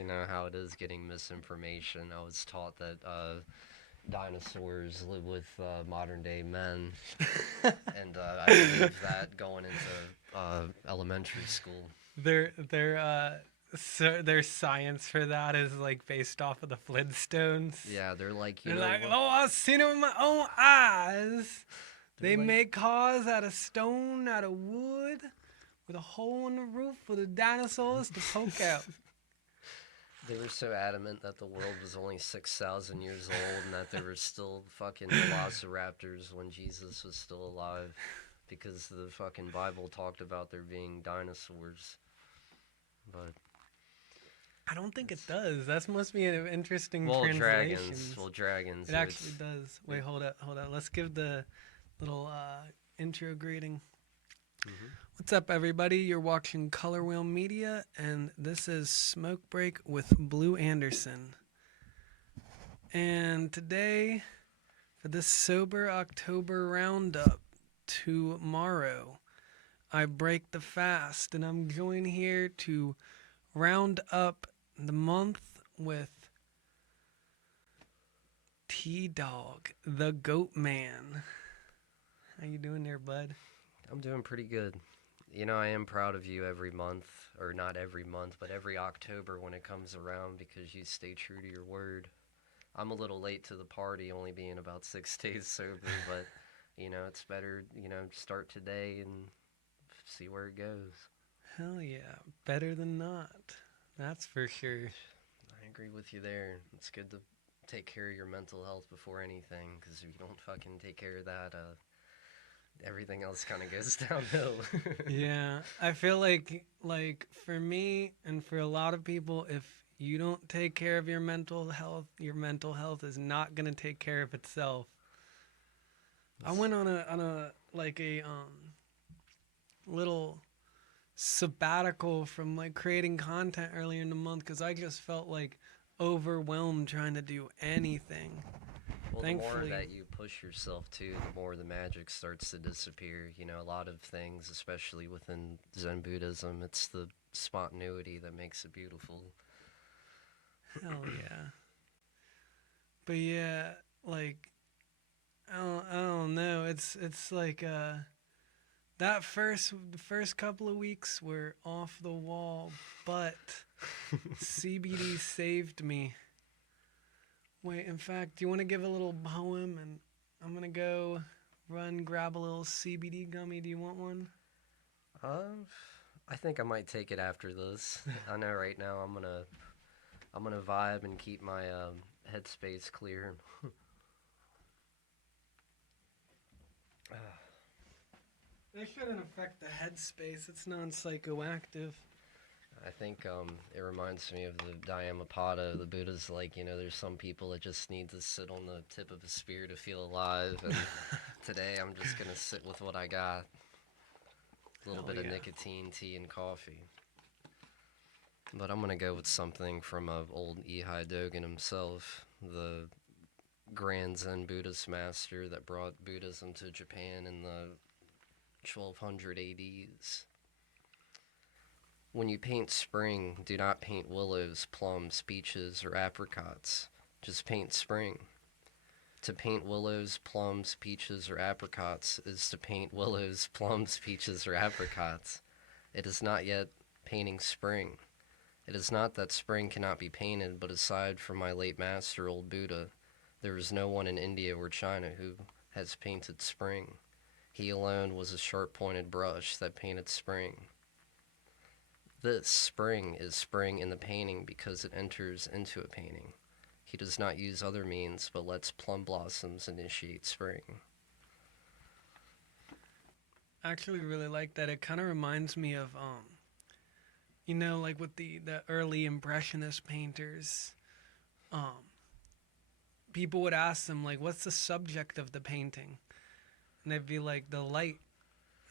You know how it is getting misinformation. I was taught that dinosaurs live with modern day men, and I believe that going into elementary school. Their science for that is like based off of the Flintstones. Yeah, they're like, you They're know like, what? oh, I've seen it with my own eyes. They're They like, make cars out of stone, out of wood, with a hole in the roof for the dinosaurs to poke out. they were so adamant that the world was only 6,000 years old and that there were still fucking velociraptors when Jesus was still alive because the fucking Bible talked about there being dinosaurs. But I don't think it it's. does. That must be an interesting Well, dragons. translation. Well, dragons. It actually It's. does. Wait, It, hold up, hold up. Let's give the little intro greeting. mm-hmm. What's up, everybody? You're watching Color Wheel Media, and this is Smoke Break with Blue Anderson. And today, for this Sober October Roundup, tomorrow, I break the fast, and I'm joined here to round up the month with T-Dog, the Goatman. How you doing there, bud? I'm doing pretty good. You know, I am proud of you every month, or not every month, but every October when it comes around because you stay true to your word. I'm a little late to the party, only being about 6 days sober, but you know, it's better, start today and see where it goes. Hell yeah, better than not. That's for sure. I agree with you there. It's good to take care of your mental health before anything, because if you don't fucking take care of that, everything else kind of goes downhill. Yeah, I feel like for me and for a lot of people, if you don't take care of your mental health is not gonna take care of itself. I went on a like a little sabbatical from like creating content earlier in the month because I just felt like overwhelmed trying to do anything. Well, the more Thankfully, that you push yourself too, the more the magic starts to disappear. You know, a lot of things, especially within Zen Buddhism, it's the spontaneity that makes it beautiful. hell yeah. But yeah, like I don't know. It's like that the first couple of weeks were off the wall, but CBD saved me. Wait, in fact, do you want to give a little poem and I'm gonna go run grab a little CBD gummy. Do you want one? Um, I think I might take it after this. I know right now I'm gonna vibe and keep my headspace clear. It shouldn't affect the headspace. It's non-psychoactive. I think it reminds me of the Dhammapada. The Buddha's like, there's some people that just need to sit on the tip of a spear to feel alive. And today I'm just going to sit with what I got. A little Hell bit of yeah. nicotine, tea, and coffee. But I'm going to go with something from old Ehai Dogen himself, the Grand Zen Buddhist master that brought Buddhism to Japan in the 1200 ADs. When you paint spring, do not paint willows, plums, peaches, or apricots. Just paint spring. To paint willows, plums, peaches, or apricots is to paint willows, plums, peaches, or apricots. It is not yet painting spring. It is not that spring cannot be painted, but aside from my late master, old Buddha, there is no one in India or China who has painted spring. He alone was a sharp-pointed brush that painted spring. This spring is spring in the painting because it enters into a painting. He does not use other means, but lets plum blossoms initiate spring. I actually really like that. It kind of reminds me of like with the early impressionist painters, um people would ask them like what's the subject of the painting? And they'd be like the light.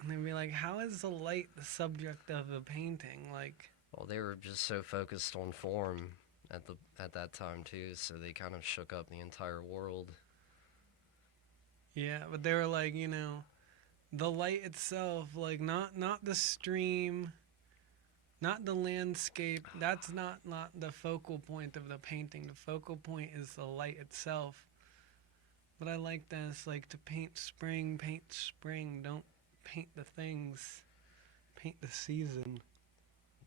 And they'd be like, how is the light the subject of a painting? Like, Well, they were just so focused on form at that time too, so they kind of shook up the entire world. yeah, but they were like, the light itself, like not the stream, not the landscape. That's not the focal point of the painting. The focal point is the light itself. But I like that. It's like to paint spring, paint spring. Don't paint the things, paint the season.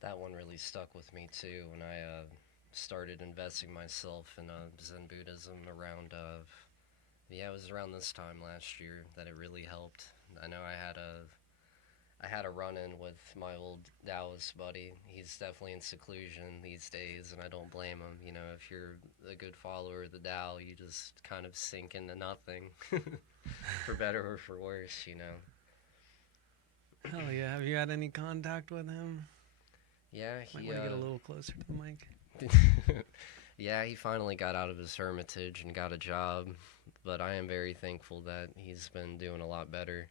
That one really stuck with me too when I started investing myself in Zen Buddhism around. Yeah, it was around this time last year that it really helped. I know I had a run in with my old Taoist buddy. He's definitely in seclusion these days, and I don't blame him. You know, if you're a good follower of the Tao, you just kind of sink into nothing, for better or for worse. You know. Hell yeah. Have you had any contact with him? Yeah, Might he want to get a little closer to the mic. yeah, he finally got out of his hermitage and got a job, but I am very thankful that he's been doing a lot better.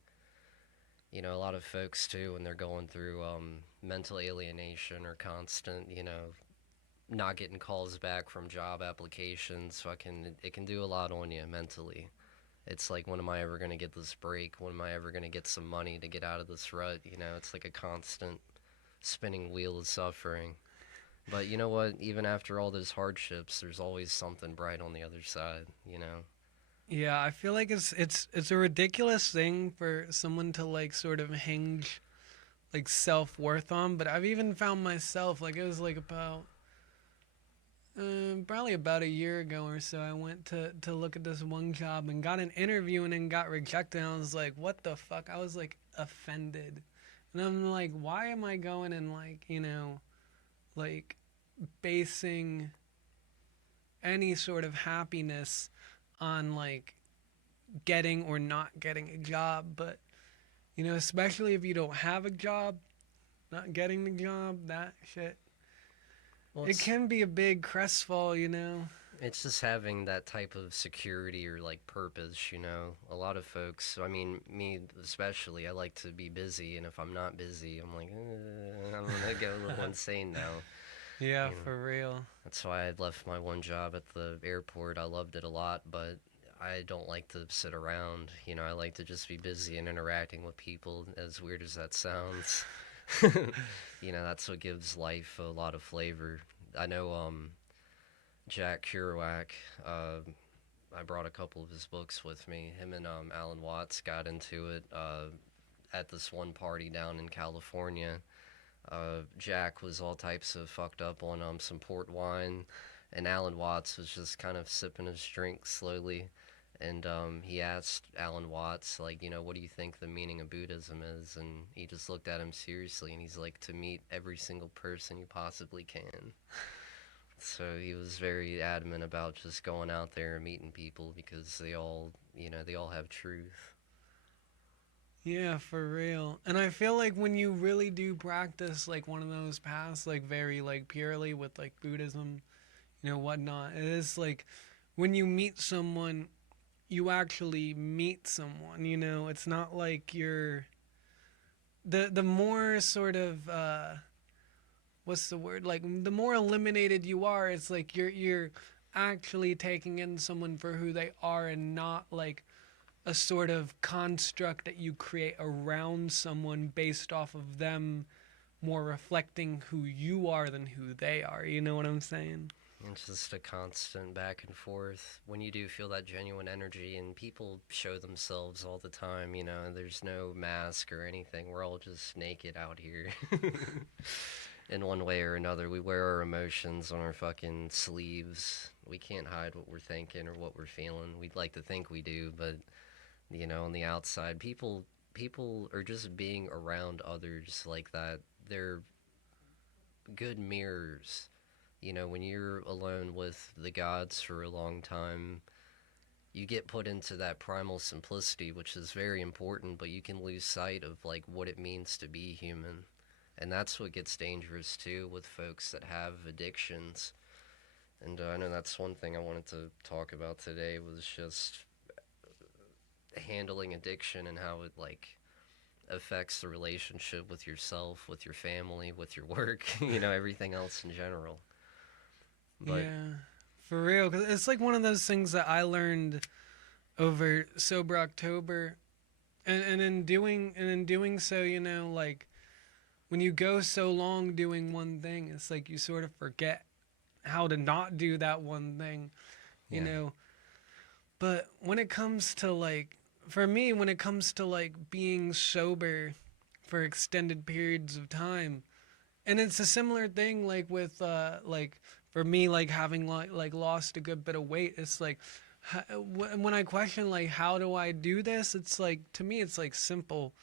You know, a lot of folks too, when they're going through mental alienation or constant, you know, not getting calls back from job applications, fucking, it can do a lot on you mentally. It's like, when am I ever gonna get this break? When am I ever gonna get some money to get out of this rut? You know, it's like a constant spinning wheel of suffering. But you know what? Even after all those hardships, there's always something bright on the other side, you know? Yeah, I feel like it's a ridiculous thing for someone to like sort of hinge like self-worth on, but I've even found myself like it was like about probably about a year ago or so. I went to look at this one job and got an interview and then got rejected. And I was like, what the fuck? I was like offended, and I'm like, why am I going and like like basing any sort of happiness on like getting or not getting a job? But especially if you don't have a job, not getting the job, that shit, Well, it can be a big crestfall. it's just having that type of security or like purpose, you know. A lot of folks, I mean, me especially, I like to be busy, and if I'm not busy, I'm like, I'm gonna go a little insane now. Yeah, You know, for real. that's why I left my one job at the airport. I loved it a lot, but I don't like to sit around. You know, I like to just be busy and interacting with people, as weird as that sounds. You know, that's what gives life a lot of flavor. I know Jack Kerouac, I brought a couple of his books with me. Him and Alan Watts got into it at this one party down in California. Jack was all types of fucked up on some port wine, and Alan Watts was just kind of sipping his drink slowly. And he asked Alan Watts, like, you know, what do you think the meaning of Buddhism is? And he just looked at him seriously, and he's like, to meet every single person you possibly can. So he was very adamant about just going out there and meeting people because they all, you know, they all have truth. Yeah, for real. And I feel like when you really do practice like one of those paths, like very like purely with like Buddhism, whatnot, it is like when you meet someone, you actually meet someone. It's not like you're the more sort of what's the word, like the more eliminated you are, it's like you're actually taking in someone for who they are and not like a sort of construct that you create around someone based off of them more reflecting who you are than who they are. You know what I'm saying? It's just a constant back and forth. When you do feel that genuine energy, and people show themselves all the time, you know, there's no mask or anything. We're all just naked out here. In one way or another, we wear our emotions on our fucking sleeves. We can't hide what we're thinking or what we're feeling. We'd like to think we do, but you know, on the outside, people are just being around others like that. They're good mirrors. You know, when you're alone with the gods for a long time, you get put into that primal simplicity, which is very important, but you can lose sight of like what it means to be human. And that's what gets dangerous too with folks that have addictions. And I know that's one thing I wanted to talk about today was just handling addiction and how it like affects the relationship with yourself, with your family, with your work, you know, everything else in general. But Yeah, for real. 'Cause it's like one of those things that I learned over Sober October, and in doing so, like when you go so long doing one thing, it's like you sort of forget how to not do that one thing, you Yeah. know. But when it comes to like, for me, when it comes to like being sober for extended periods of time, and it's a similar thing like with like for me like having like lost a good bit of weight, it's like when I question like how do I do this, it's like to me it's like simple,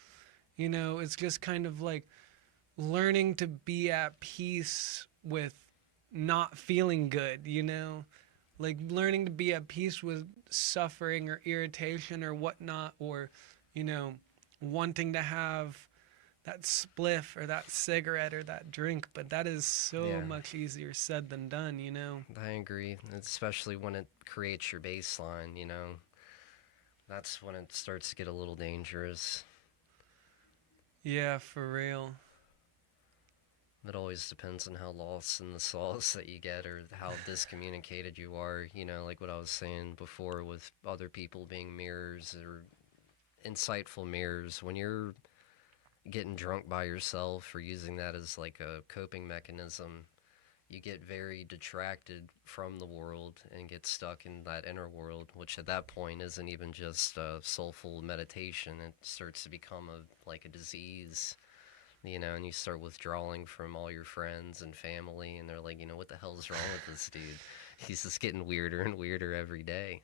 you know. It's just kind of like learning to be at peace with not feeling good, you know, like learning to be at peace with suffering or irritation or whatnot, or you know, wanting to have that spliff or that cigarette or that drink. But that is so Yeah. much easier said than done, you know. I agree, especially when it creates your baseline, you know. That's when it starts to get a little dangerous. Yeah, for real. It always depends on how lost in the sauce that you get or how discommunicated you are, you know, like what I was saying before with other people being mirrors or insightful mirrors. When you're getting drunk by yourself or using that as like a coping mechanism, you get very detracted from the world and get stuck in that inner world, which at that point isn't even just soulful meditation. It starts to become like a disease, you know, and you start withdrawing from all your friends and family, and they're like, you know, what the hell's wrong with this dude? He's just getting weirder and weirder every day.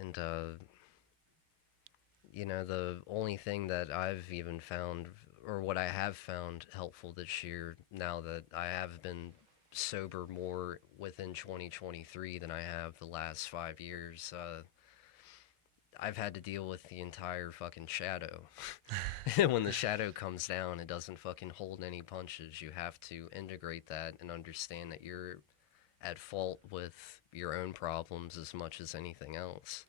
And you know, the only thing that I've even found, or what I have found helpful this year, now that I have been sober more within 2023 than I have the last 5 years, I've had to deal with the entire fucking shadow. When the shadow comes down, it doesn't fucking hold any punches. You have to integrate that and understand that you're at fault with your own problems as much as anything else.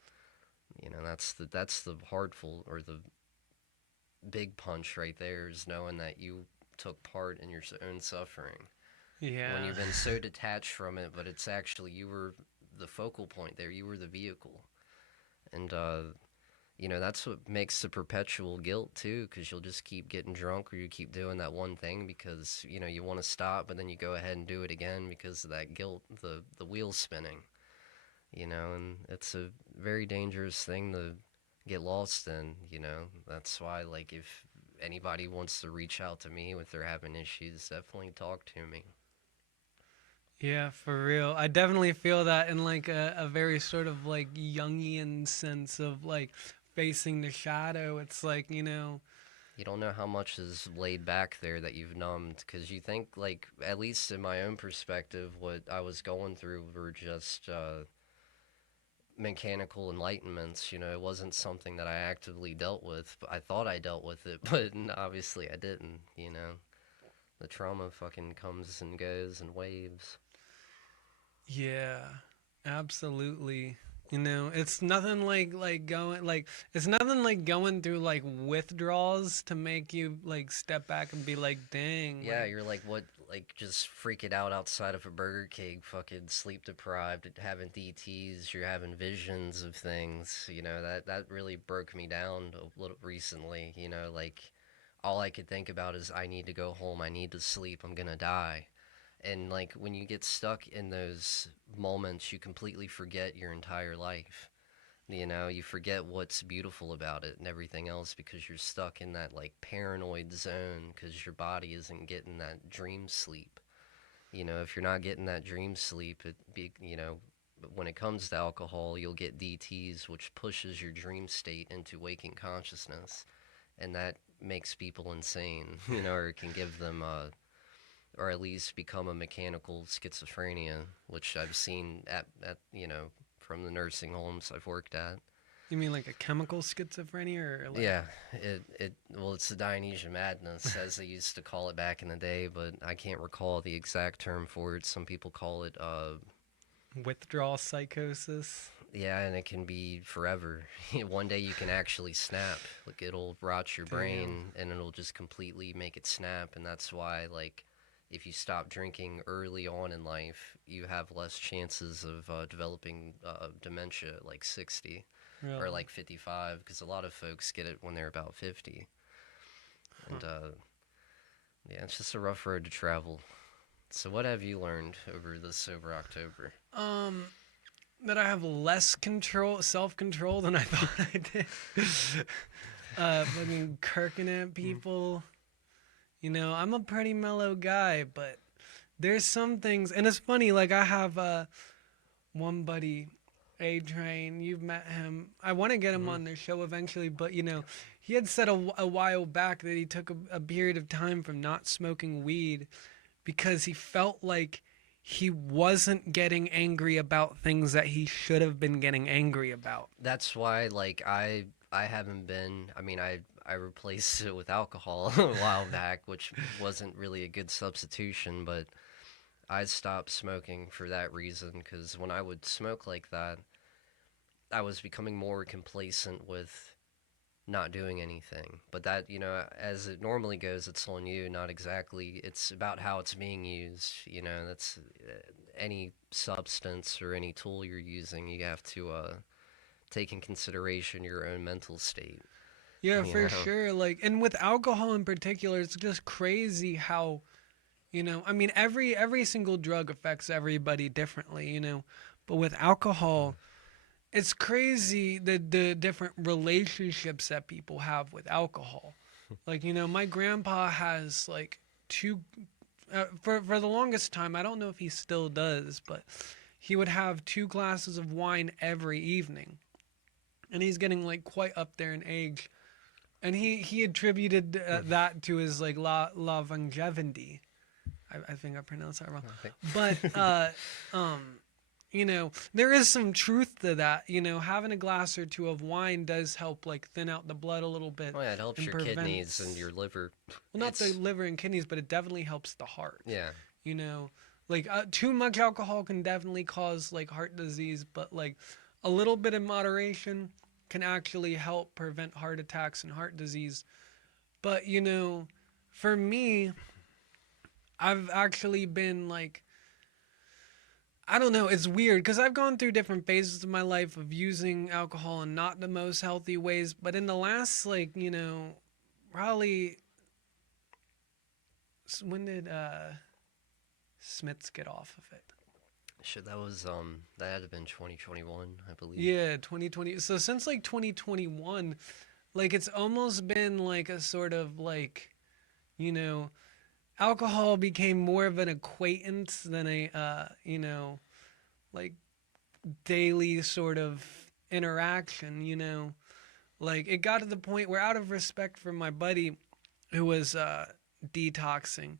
You know, that's the hardful or the big punch right there is knowing that you took part in your own suffering. When Yeah. you've been so detached from it, but it's actually you were the focal point there. You were the vehicle, and you know that's what makes the perpetual guilt too, because you'll just keep getting drunk or you keep doing that one thing because you know you want to stop, but then you go ahead and do it again because of that guilt, the wheels spinning. You know, and it's a very dangerous thing to get lost in, you know. That's why, like, if anybody wants to reach out to me if they're having issues, definitely talk to me. Yeah, for real. I definitely feel that in like a very sort of like Jungian sense of like facing the shadow. It's like, you know, You don't know how much is laid back there that you've numbed because you think, like, at least in my own perspective, what I was going through were just mechanical enlightenments. You know, it wasn't something that I actively dealt with. But I thought I dealt with it, but obviously I didn't, you know. The trauma fucking comes and goes in waves. yeah, absolutely. You know, it's nothing like going like it's nothing like going through like withdrawals to make you like step back and be like, "Dang, Yeah, like you're like what, like just freaking out outside of a Burger King, fucking sleep deprived, having DTS. You're having visions of things. You know that really broke me down a little recently. You know, like all I could think about is I need to go home. I need to sleep. I'm gonna die. And like when you get stuck in those moments, you completely forget your entire life. You know, you forget what's beautiful about it and everything else because you're stuck in that like paranoid zone because your body isn't getting that dream sleep. You know, if you're not getting that dream sleep, you know, when it comes to alcohol, you'll get DTS, which pushes your dream state into waking consciousness, and that makes people insane. You know, or it can give them or at least become a mechanical schizophrenia, which I've seen at you know from the nursing homes I've worked at. you mean like a chemical schizophrenia or like Yeah, it well, it's the Dionysian madness as they used to call it back in the day, but I can't recall the exact term for it. Some people call it withdrawal psychosis?" yeah, and it can be forever. One day you can actually snap. Like it'll rot your Damn. brain and it'll just completely make it snap, and that's why like if you stop drinking early on in life, you have less chances of developing dementia at like 60 or Really? like 55 because a lot of folks get it when they're about 50. Huh. And Yeah, it's just a rough road to travel. So, what have you learned over this sober October? Um, that I have less control, self control than I thought I did. Fucking kirking at people. You know, I'm a pretty mellow guy, but there's some things, and it's funny. Like I have one buddy, A Train. You've met him. I want to get him Mm-hmm. on their show eventually, but you know, he had said a while back that he took a period of time from not smoking weed because he felt like he wasn't getting angry about things that he should have been getting angry about. That's why, like, I haven't been. I mean, I replaced it with alcohol a while back, which wasn't really a good substitution, but I stopped smoking for that reason because when I would smoke like that, I was becoming more complacent with not doing anything. But that, as it normally goes, it's on you, not exactly. It's about how it's being used. That's any substance or any tool you're using, you have to take in consideration your own mental state. Yeah, You for know, sure. Like, and with alcohol in particular, it's just crazy how, you know, I mean, every single drug affects everybody differently, you know, but with alcohol, it's crazy the different relationships that people have with alcohol. Like, you know, my grandpa has like two for the longest time, I don't know if he still does, but he would have 2 glasses of wine every evening. And he's getting like quite up there in age. And he attributed that to his like la longevity. I think I pronounced that wrong. I think. But um you know, there is some truth to that. You know, having a glass or two of wine does help like thin out the blood a little bit Oh yeah, it helps and your kidneys and prevents, your liver. well, not the It's liver and kidneys, but it definitely helps the heart. yeah, You know, like too much alcohol can definitely cause like heart disease, but like a little bit in moderation can actually help prevent heart attacks and heart disease. But you know, for me, I've actually been like, I don't know, it's weird because I've gone through different phases of my life of using alcohol in not the most healthy ways, but in the last like, you know, probably when did Smiths get off of it? shit. That had to have been 2021, I believe. Yeah, 2020. So since like 2021, like it's almost been like a sort of like, you know, alcohol became more of an acquaintance than a you know, like daily sort of interaction, you know. Like it got to the point where out of respect for my buddy who was detoxing,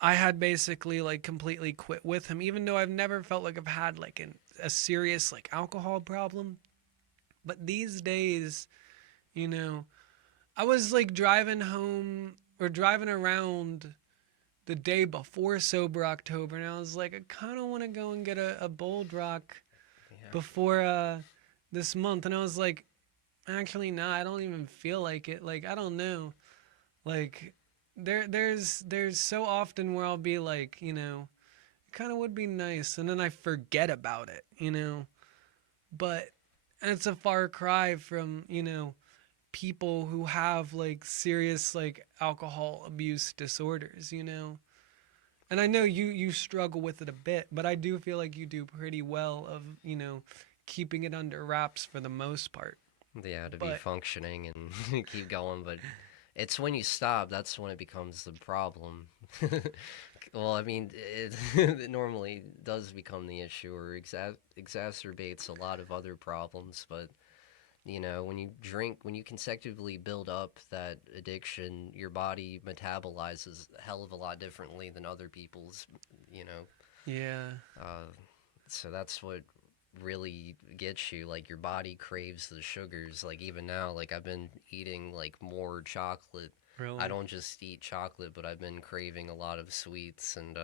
I had basically like completely quit with him even though I've never felt like I've had like a serious like alcohol problem. But these days, you know, I was like driving home or driving around the day before sober October, and I was like, I kind of want to go and get a bold rock Yeah. before this month, and I was like, actually, nah, I don't even feel like it. Like I don't know, like there's so often where I'll be like, you know, it kind of would be nice, and then I forget about it, you know, but it's a far cry from, you know, people who have like serious like alcohol abuse disorders, you know. And I know you struggle with it a bit, but I do feel like you do pretty well of, you know, keeping it under wraps for the most part. Yeah, to be But functioning and keep going, but it's when you stop that's when it becomes the problem. Well, I mean, it normally does become the issue or exacerbates a lot of other problems, but when you drink, when you consecutively build up that addiction, your body metabolizes a hell of a lot differently than other people's, you know. yeah. Uh, so that's what really gets you. Like your body craves the sugars. Like even now, like I've been eating like more chocolate. I Really? don't just eat chocolate, but I've been craving a lot of sweets, and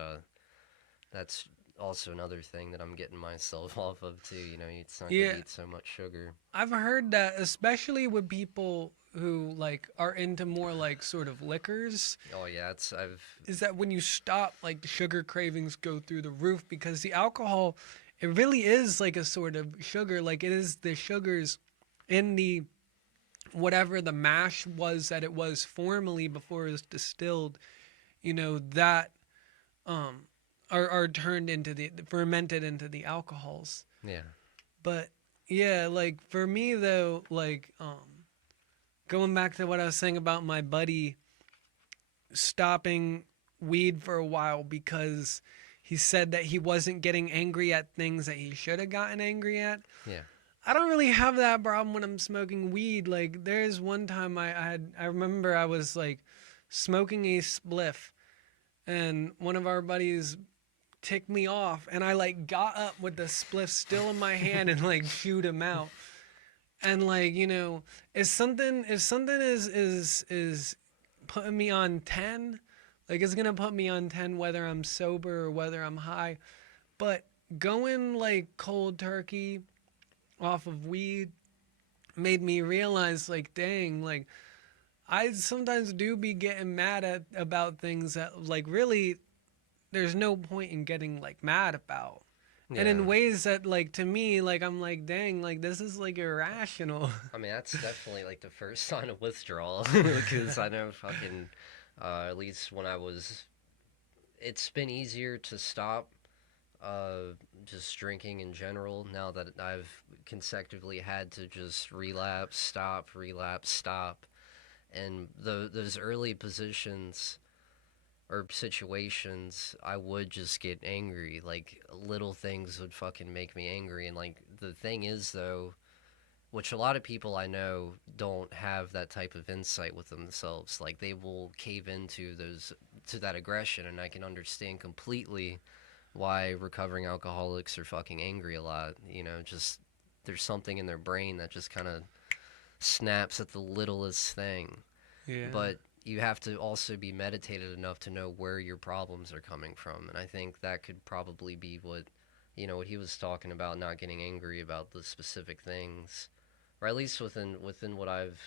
that's also another thing that I'm getting myself off of too. It's not good to Yeah. eat so much sugar. I've heard that especially with people who like are into more like sort of liquors, Oh yeah, it's I've is that when you stop, like the sugar cravings go through the roof because the alcohol, it really is like a sort of sugar. Like it is the sugars in the whatever the mash was that it was formerly before it was distilled. that um are turned into the fermented into the alcohols. Yeah. But yeah, like for me though, like going back to what I was saying about my buddy stopping weed for a while because he said that he wasn't getting angry at things that he should have gotten angry at. Yeah. I don't really have that problem when I'm smoking weed. Like there's one time I remember I was like smoking a spliff and one of our buddies ticked me off and I like got up with the spliff still in my hand and like chewed him out. And like, if something is putting me on 10, like it's going to put me on 10 whether I'm sober or whether I'm high. But going like cold turkey off of weed made me realize like dang, like I sometimes do be getting mad at about things that like really there's no point in getting like mad about. And Yeah. in ways that like to me like I'm like dang, like this is like irrational. I mean, that's definitely like the first sign of withdrawal. Because I know fucking, at least when I was, it's been easier to stop just drinking in general now that I've consecutively had to just relapse, stop. And those early positions or situations, I would just get angry. Like, little things would fucking make me angry. And, like, the thing is, though, which a lot of people I know don't have that type of insight with themselves. Like, they will cave into to that aggression, and I can understand completely why recovering alcoholics are fucking angry a lot. Just there's something in their brain that just kind of snaps at the littlest thing. Yeah. But you have to also be meditated enough to know where your problems are coming from, and I think that could probably be what he was talking about, not getting angry about the specific things, or at least within what I've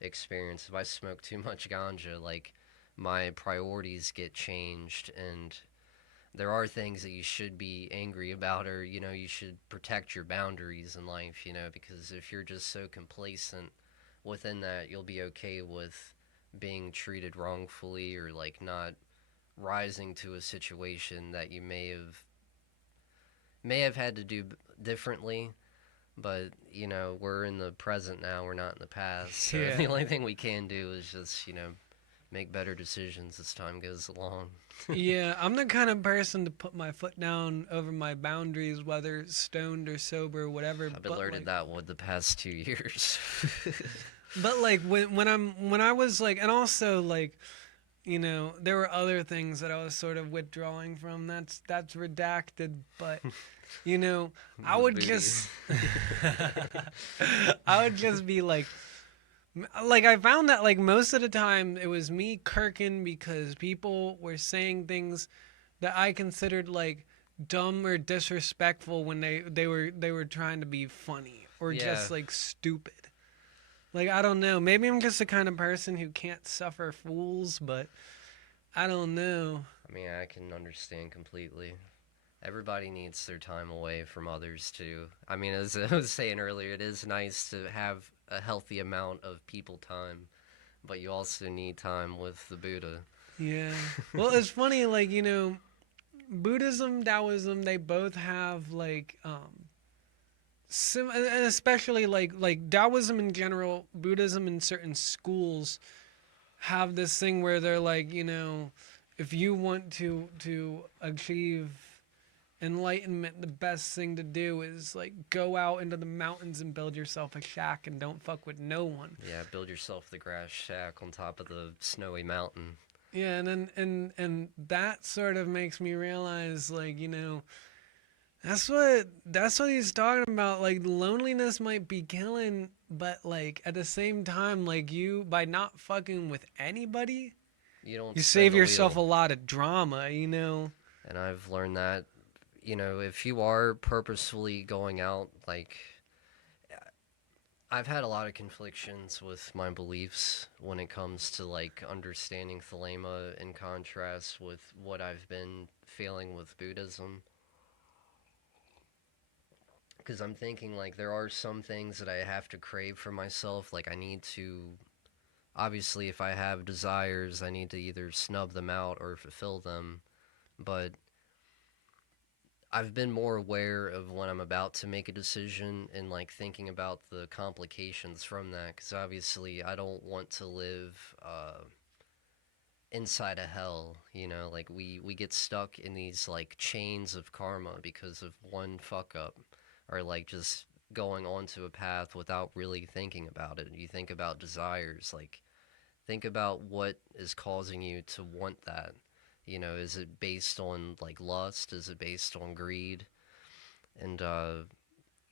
experienced. If I smoke too much ganja, like, my priorities get changed, and there are things that you should be angry about, or you should protect your boundaries in life, because if you're just so complacent within that, you'll be okay with being treated wrongfully, or like not rising to a situation that you may have had to do differently. But we're in the present now, we're not in the past, so Yeah. the only thing we can do is just make better decisions as time goes along. Yeah, I'm the kind of person to put my foot down over my boundaries, whether stoned or sober or whatever. I've been But learning like, that with the past 2 years. but like when I was like, and also like, there were other things that I was sort of withdrawing from. That's redacted, but I The would booty. just, I would just be like I found that like most of the time it was me kirking because people were saying things that I considered like dumb or disrespectful when they were trying to be funny or Yeah. just like stupid. Like I don't know, maybe I'm just the kind of person who can't suffer fools, but I don't know. I mean, I can understand completely. Everybody needs their time away from others too. I mean, as I was saying earlier, it is nice to have a healthy amount of people time, but you also need time with the Buddha. Yeah. Well, it's funny like, Buddhism, Taoism, they both have like and especially like Taoism in general, Buddhism in certain schools have this thing where they're like, if you want to achieve enlightenment, the best thing to do is like go out into the mountains and build yourself a shack and don't fuck with no one. Yeah, build yourself the grass shack on top of the snowy mountain. Yeah, and then and that sort of makes me realize like, that's what he's talking about. Like loneliness might be killing, but like at the same time, like you by not fucking with anybody, You don't you spin save the yourself a wheel. lot of drama, And I've learned that, if you are purposefully going out, like, I've had a lot of conflictions with my beliefs when it comes to, like, understanding Thelema in contrast with what I've been feeling with Buddhism. Because I'm thinking, like, there are some things that I have to crave for myself. Like, obviously, if I have desires, I need to either snub them out or fulfill them. But I've been more aware of when I'm about to make a decision and like thinking about the complications from that. Because obviously, I don't want to live inside a hell. You know, like we get stuck in these like chains of karma because of one fuck up, or like just going onto a path without really thinking about it. You think about desires, like think about what is causing you to want that. You know, is it based on like lust? Is it based on greed? And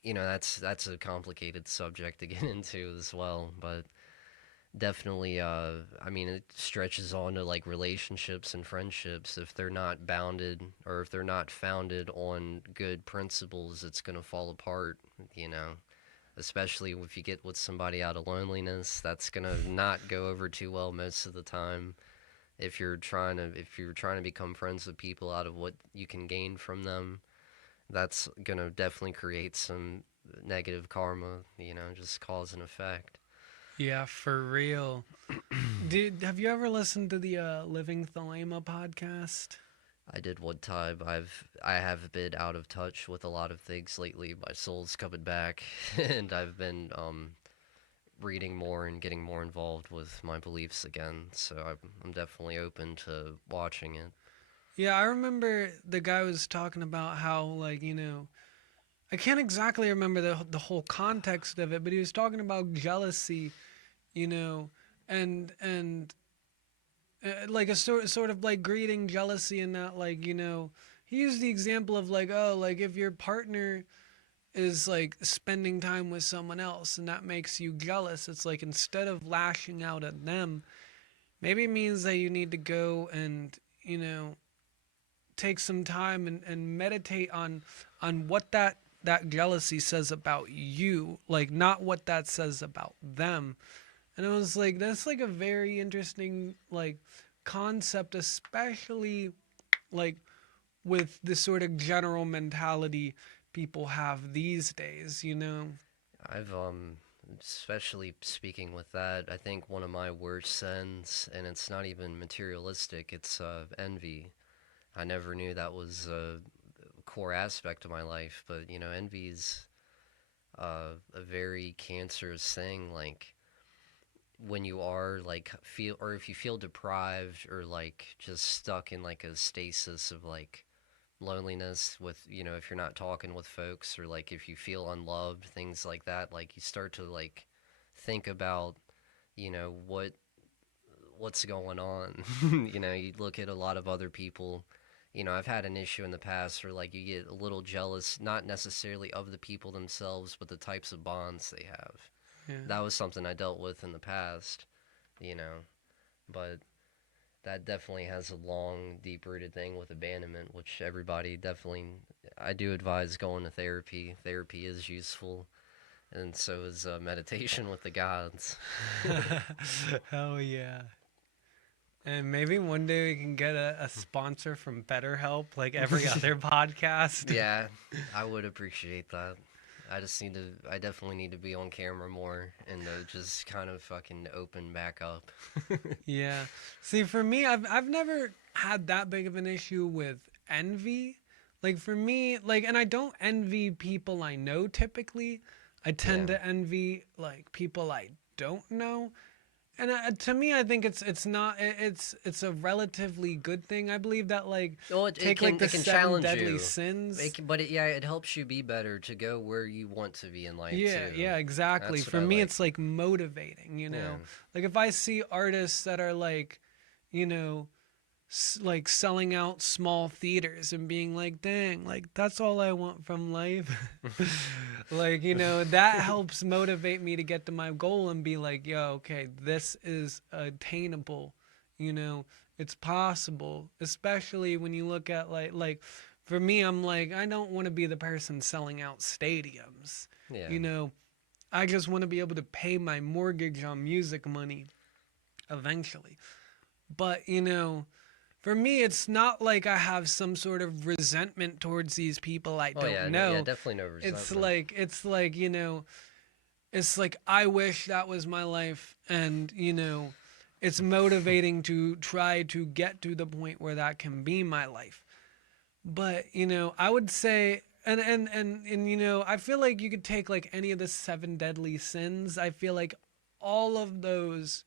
you know, that's a complicated subject to get into as well, but definitely I mean it stretches on to like relationships and friendships. If they're not bounded or if they're not founded on good principles, it's going to fall apart, you know. Especially if you get with somebody out of loneliness, that's going to not go over too well most of the time. If you're trying to become friends with people out of what you can gain from them, that's going to definitely create some negative karma, you know, just cause and effect. Yeah, for real. Have you ever listened to the Living Thelema podcast? I did one time. I have been out of touch with a lot of things lately. My soul's coming back, and I've been reading more and getting more involved with my beliefs again. So I'm definitely open to watching it. Yeah, I remember the guy was talking about how, like, I can't exactly remember the whole context of it, but he was talking about jealousy, you know, and like a sort of like greeting jealousy, and that, like, he used the example of like, oh, like if your partner is like spending time with someone else and that makes you jealous, it's like instead of lashing out at them, maybe it means that you need to go and, take some time and meditate on what that jealousy says about you, like not what that says about them. And I was like, that's like a very interesting like concept, especially like with the sort of general mentality people have these days. I've especially speaking with that, I think one of my worst sins, and it's not even materialistic, it's envy. I never knew that was a core aspect of my life, but you know, envy's a very cancerous thing. Like when you are like feel, or if you feel deprived or like just stuck in like a stasis of like loneliness with, you know, if you're not talking with folks, or like if you feel unloved, things like that, like you start to like think about, you know, what's going on. You know, you look at a lot of other people. You know, I've had an issue in the past where like you get a little jealous, not necessarily of the people themselves, but the types of bonds they have. Yeah. That was something I dealt with in the past, you know, but that definitely has a long, deep rooted thing with abandonment, which everybody definitely, I do advise going to therapy. Therapy is useful, and so is meditation with the gods. Hell yeah. And maybe one day we can get a sponsor from BetterHelp, like every other podcast. Yeah, I would appreciate that. I definitely need to be on camera more and just kind of fucking open back up. Yeah. See, for me, I've never had that big of an issue with envy. Like for me, like, and I don't envy people I know typically. I Yeah. tend to envy like people I don't know. And to me, I think it's not it's a relatively good thing. I believe that like Well, it take like can the it can seven challenge deadly you. sins. But yeah, it helps you be better to go where you want to be in life Yeah, too. yeah, exactly. That's what For I me, like. it's like motivating. Yeah. Like if I see artists that are like, you know, like selling out small theaters and being like, dang, like that's all I want from life. Like, that helps motivate me to get to my goal and be like, yo, okay, this is attainable. You know, it's possible, especially when you look at like for me, I'm like, I don't want to be the person selling out stadiums. Yeah. You know, I just want to be able to pay my mortgage on music money eventually. But, for me, it's not like I have some sort of resentment towards these people I Oh don't yeah, yeah, know. definitely no It's resentment. like it's like, it's like I wish that was my life, and It's motivating to try to get to the point where that can be my life. But, I would say and I feel like you could take like any of the seven deadly sins. I feel like all of those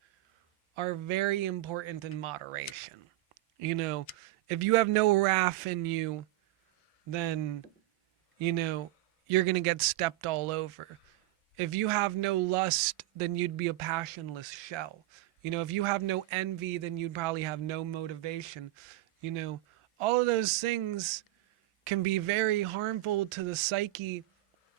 are very important in moderation. You know, if you have no wrath in you, then, you know, you're going to get stepped all over. If you have no lust, then you'd be a passionless shell. If you have no envy, then you'd probably have no motivation. You know, all of those things can be very harmful to the psyche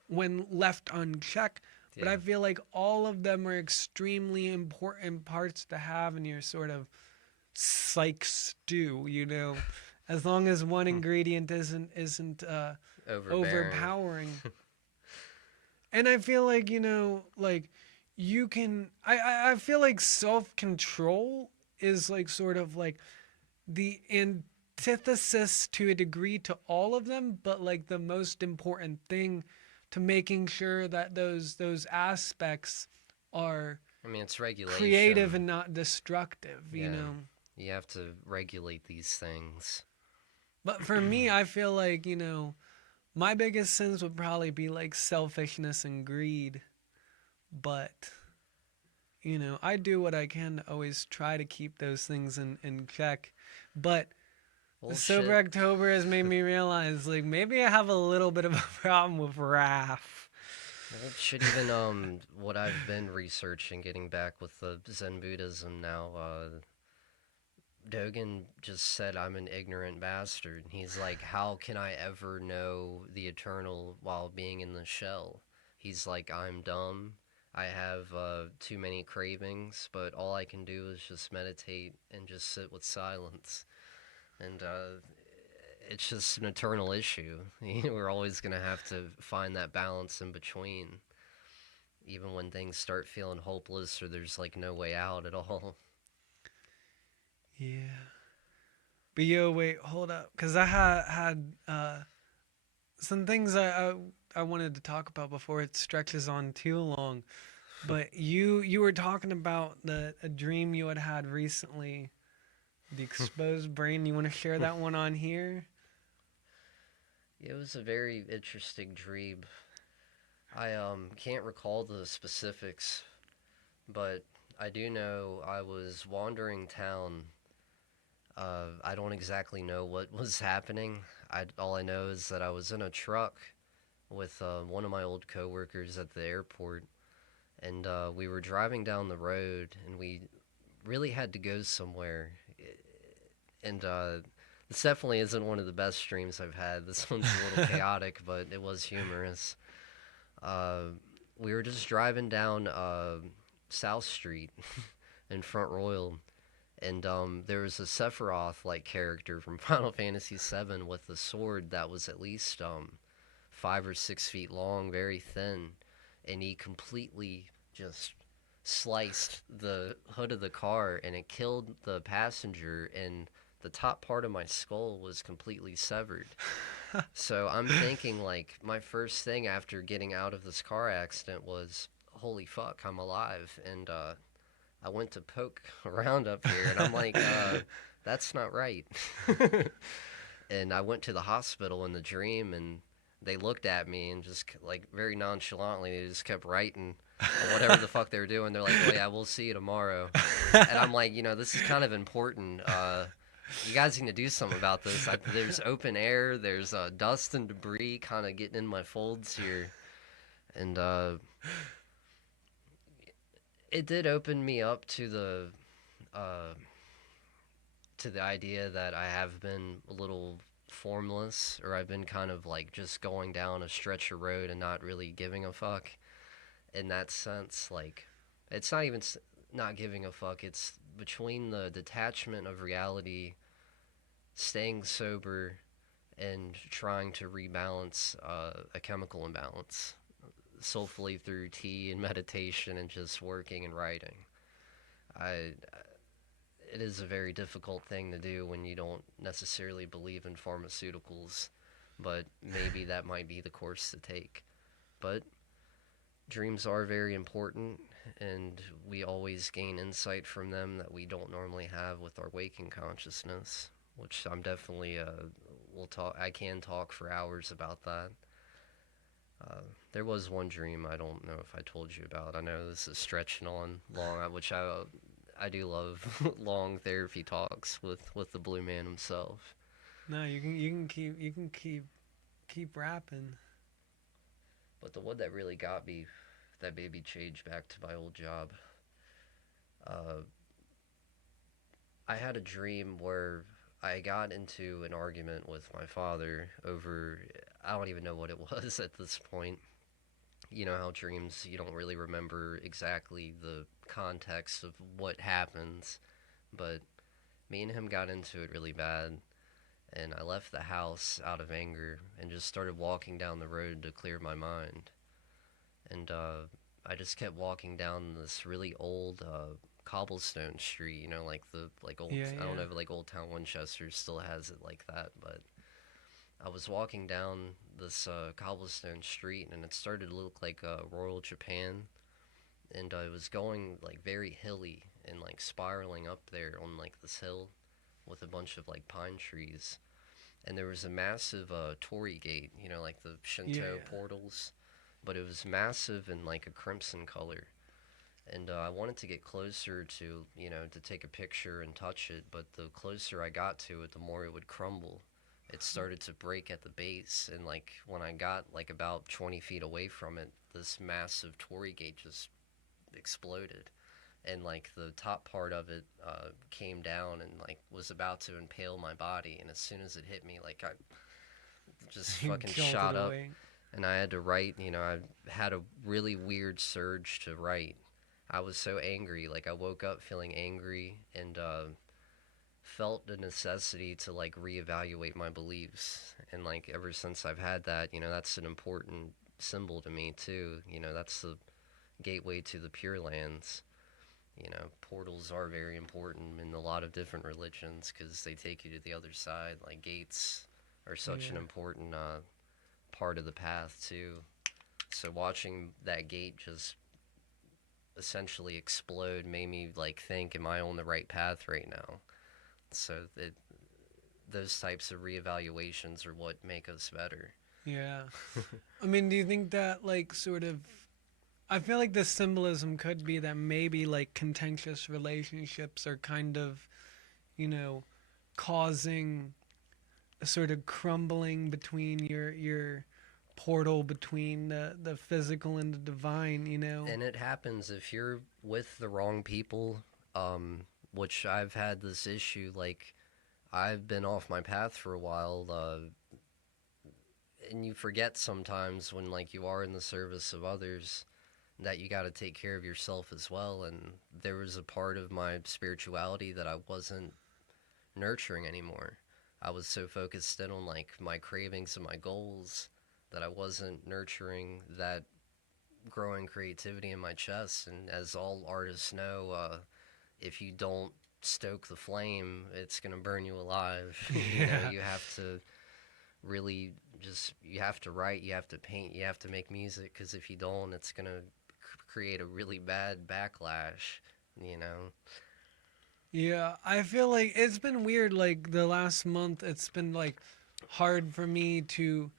when left unchecked. But Yeah. I feel like all of them are extremely important parts to have in your sort of psych stew. As long as one ingredient isn't Overbearing. overpowering. And I feel like, like you can I feel like self-control is like sort of like the antithesis to a degree to all of them, but like the most important thing to making sure that those aspects are I mean, it's creative regulation. and not destructive. Yeah. You have to regulate these things. But for me, I feel like, my biggest sins would probably be like selfishness and greed. But, I do what I can to always try to keep those things in check. But the Sober Bullshit. October has made me realize, like, maybe I have a little bit of a problem with wrath. Well, shit, even what I've been researching, getting back with the Zen Buddhism now, Dogen just said I'm an ignorant bastard. He's like, how can I ever know the eternal while being in the shell? He's like, I'm dumb. I have too many cravings, but all I can do is just meditate and just sit with silence. And it's just an eternal issue. We're always going to have to find that balance in between, even when things start feeling hopeless or there's like no way out at all. Yeah. But yo, wait, hold up. Because I had some things I wanted to talk about before it stretches on too long. But you were talking about a dream you had recently, the exposed brain. You want to share that one on here? It was a very interesting dream. I can't recall the specifics, but I do know I was wandering town. I don't exactly know what was happening. All I know is that I was in a truck with one of my old coworkers at the airport, and we were driving down the road, and we really had to go somewhere. And this definitely isn't one of the best streams I've had. This one's a little chaotic, but it was humorous. Uh, we were just driving down South Street in Front Royal, and there was a Sephiroth like character from Final Fantasy VII with a sword that was at least 5 or 6 feet long, very thin, and he completely just sliced the hood of the car, and it killed the passenger, and the top part of my skull was completely severed. So I'm thinking, like, my first thing after getting out of this car accident was, holy fuck, I'm alive. And I went to poke around up here, and I'm like, that's not right. And I went to the hospital in the dream, and they looked at me and just, like, very nonchalantly, they just kept writing whatever the fuck they were doing. They're like, oh, yeah, we'll see you tomorrow. And I'm like, this is kind of important. You guys need to do something about this. There's open air, there's dust and debris kind of getting in my folds here. And it did open me up uh, to the idea that I have been a little formless, or I've been kind of like just going down a stretch of road and not really giving a fuck. In that sense, like, it's not even not giving a fuck. It's between the detachment of reality, staying sober, and trying to rebalance a chemical imbalance soulfully through tea and meditation and just working and writing. I it is a very difficult thing to do when you don't necessarily believe in pharmaceuticals, but maybe that might be the course to take. But dreams are very important, and we always gain insight from them that we don't normally have with our waking consciousness, which I'm definitely will talk. I can talk for hours about that. Uh, there was one dream I don't know if I told you about. I know this is stretching on long, which I do love long therapy talks with the Blue Man himself. No, you can keep rapping. But the one that really got me, that made me change back to my old job. Uh, I had a dream where I got into an argument with my father over, I don't even know what it was at this point. You know how dreams, you don't really remember exactly the context of what happens, but me and him got into it really bad, and I left the house out of anger and just started walking down the road to clear my mind. And I just kept walking down this really old cobblestone street, you know, like the like old, Yeah, I don't yeah. know if like Old Town Winchester still has it like that, but I was walking down this cobblestone street, and it started to look like rural Japan, and I was going like very hilly and like spiraling up there on like this hill with a bunch of like pine trees, and there was a massive torii gate, you know, like the Yeah, Shinto yeah. portals, but it was massive and like a crimson color. And I wanted to get closer to, you know, to take a picture and touch it, but the closer I got to it, the more it would crumble. It started to break at the base, and like when I got like about 20 feet away from it, this massive torii gate just exploded, and like the top part of it came down and like was about to impale my body, and as soon as it hit me, like I just You fucking jolted shot up, away. and I had to write. You know, I had a really weird surge to write. I was so angry. Like I woke up feeling angry, and felt the necessity to like reevaluate my beliefs. And like ever since I've had that, you know, that's an important symbol to me too. You know, that's the gateway to the Pure Lands. You know, portals are very important in a lot of different religions because they take you to the other side. Like gates are such an Yeah. important part of the path too. So watching that gate just essentially explode made me like think, am I on the right path right now? So those types of reevaluations are what make us better. Yeah. I mean, do you think that like sort of I feel like the symbolism could be that maybe like contentious relationships are kind of, you know, causing a sort of crumbling between your portal between the physical and the divine, you know. And it happens if you're with the wrong people, um, which I've had this issue. Like I've been off my path for a while, and you forget sometimes when like you are in the service of others that you got to take care of yourself as well. And there was a part of my spirituality that I wasn't nurturing anymore. I was so focused in on like my cravings and my goals that I wasn't nurturing that growing creativity in my chest. And as all artists know, if you don't stoke the flame, it's gonna burn you alive. You know, Yeah. you have to really just, you have to write, you have to paint, you have to make music, because if you don't, it's gonna create a really bad backlash. You know. Yeah, I feel like it's been weird like the last month it's been like hard for me to